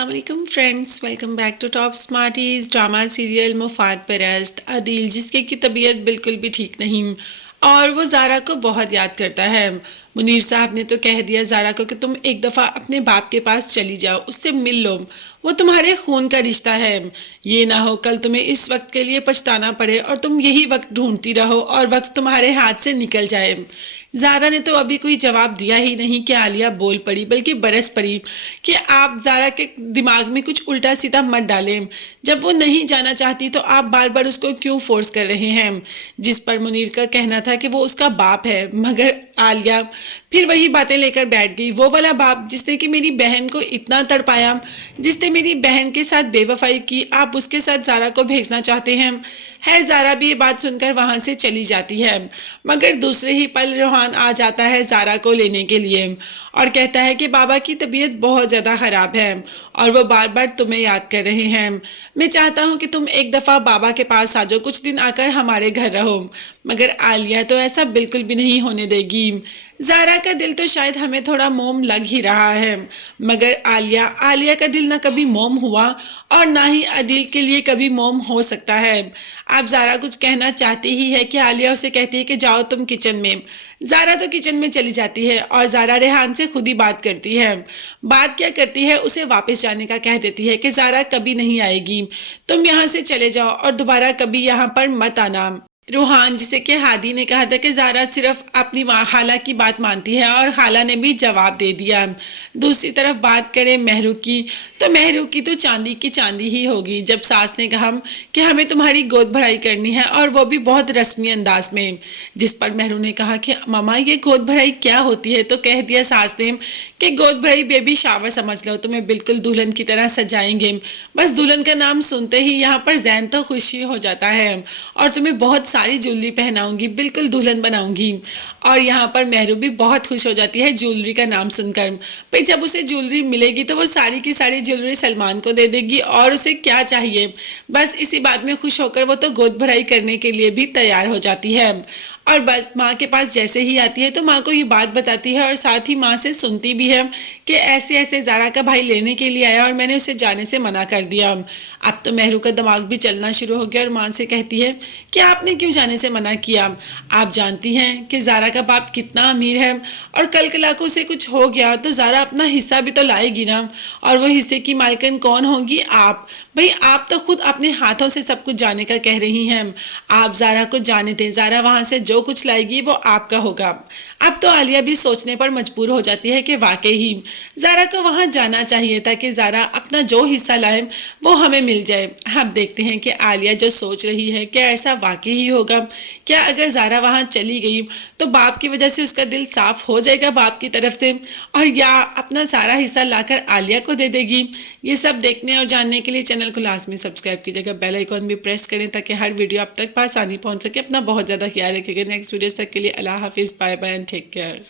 अस्सलाम वालेकुम friends, welcome back to top smarties. Drama serial मुफाद परस्त आदिल, जिसके की तबीयत बिल्कुल भी ठीक नहीं और वो ज़ारा को बहुत याद करता है। मुनीर साहब ने तो कह दिया ज़ारा को कि तुम एक दफ़ा अपने बाप के पास चली जाओ, उससे मिल लो, वो तुम्हारे खून का रिश्ता है। ये ना हो कल तुम्हें इस वक्त के लिए पछताना पड़े और तुम यही वक्त ढूंढती रहो और वक्त तुम्हारे हाथ से निकल जाए। ज़ारा ने तो अभी कोई जवाब दिया ही नहीं कि आलिया बोल पड़ी, बल्कि बरस पड़ी कि आप ज़ारा के दिमाग में कुछ उल्टा सीधा मत डालें। जब वो नहीं जाना चाहती तो आप बार बार उसको क्यों फोर्स कर रहे हैं। जिस पर मुनीर का कहना था कि वो उसका बाप है, मगर आलिया फिर वही बातें लेकर बैठ गई। वो वाला बाप जिसने कि मेरी बहन को इतना तड़पाया, जिसने मेरी बहन के साथ बेवफाई की, आप उसके साथ ज़ारा को भेजना चाहते हैं। है ज़ारा भी ये बात सुनकर वहां से चली जाती है, मगर दूसरे ही पल रोहान आ जाता है ज़ारा को लेने के लिए और कहता है कि बाबा की तबीयत बहुत ज़्यादा ख़राब है और वो बार बार तुम्हें याद कर रहे हैं। मैं चाहता हूँ कि तुम एक दफ़ा बाबा के पास आ जाओ, कुछ दिन आकर हमारे घर रहो। मगर आलिया तो ऐसा बिल्कुल भी नहीं होने देगी। ज़ारा का दिल तो शायद हमें थोड़ा मोम लग ही रहा है, मगर आलिया का दिल ना कभी मोम हुआ और ना ही आदिल के लिए कभी मोम हो सकता है। अब ज़ारा कुछ कहना चाहती ही है कि आलिया उसे कहती है कि जाओ तुम किचन में। ज़ारा तो किचन में चली जाती है और ज़ारा रेहान से खुद ही बात करती है। बात क्या करती है, उसे वापस जाने का कह देती है कि ज़ारा कभी नहीं आएगी, तुम यहाँ से चले जाओ और दोबारा कभी यहाँ पर मत आना। रूहान, जिसे कि हादी ने कहा था कि ज़ारा सिर्फ अपनी खाला की बात मानती है, और खाला ने भी जवाब दे दिया। दूसरी तरफ बात करें मेहरू की, तो मेहरू की तो चांदी की चांदी ही होगी जब सास ने कहा कि हमें तुम्हारी गोद भराई करनी है, और वो भी बहुत रस्मी अंदाज में। जिस पर मेहरू ने कहा कि मामा ये गोद भराई क्या होती है, तो कह दिया सास ने कि गोद भराई बेबी शावर समझ लो, तुम्हें बिल्कुल दुल्हन की तरह सजाएंगे। बस दुल्हन का नाम सुनते ही यहाँ पर जैन तो खुशी हो जाता है और तुम्हें बहुत सारी ज्वेलरी पहनाऊंगी, बिल्कुल दुल्हन बनाऊंगी। और यहाँ पर मेहरू भी बहुत खुश हो जाती है ज्वेलरी का नाम सुनकर। भाई जब उसे ज्वेलरी मिलेगी तो वो सारी की सारी ज्वेलरी सलमान को दे देगी, और उसे क्या चाहिए, बस इसी बात में खुश होकर वो तो गोद भराई करने के लिए भी तैयार हो जाती है। और बस माँ के पास जैसे ही आती है तो माँ को ये बात बताती है और साथ ही माँ से सुनती भी है कि ऐसे ऐसे ज़ारा का भाई लेने के लिए आया और मैंने उसे जाने से मना कर दिया। अब तो मेहरू का दिमाग भी चलना शुरू हो गया और माँ से कहती है कि आपने क्यों जाने से मना किया। आप जानती हैं कि ज़ारा का बाप कितना अमीर है, और कल कला को उसे कुछ हो गया तो ज़ारा अपना हिस्सा भी तो लाएगी ना, और वो हिस्से की मालकिन कौन होगी, आप। भाई आप तो खुद अपने हाथों से सब कुछ जाने का कह रही हैं। आप ज़ारा को जाने दें, ज़ारा वहाँ से जो कुछ लाएगी वो आपका होगा। अब तो आलिया भी सोचने पर मजबूर हो जाती है कि वाकई ही ज़ारा को वहाँ जाना चाहिए ताकि ज़ारा अपना जो हिस्सा लाए वो हमें मिल जाए। अब देखते हैं कि आलिया जो सोच रही है क्या ऐसा वाकई ही होगा। क्या अगर ज़ारा वहाँ चली गई तो बाप की वजह से उसका दिल साफ हो जाएगा बाप की तरफ से, और या अपना सारा हिस्सा लाकर आलिया को दे देगी। ये सब देखने और जानने के लिए चैनल को लाजमी सब्सक्राइब कीजिएगा, बेल आइकॉन भी प्रेस करें ताकि हर वीडियो आप तक आसानी पहुंच सके। अपना बहुत ज़्यादा ख्याल रखिएगा। नेक्स्ट वीडियोस तक के लिए अल्लाह हाफिज़, bye bye and take care.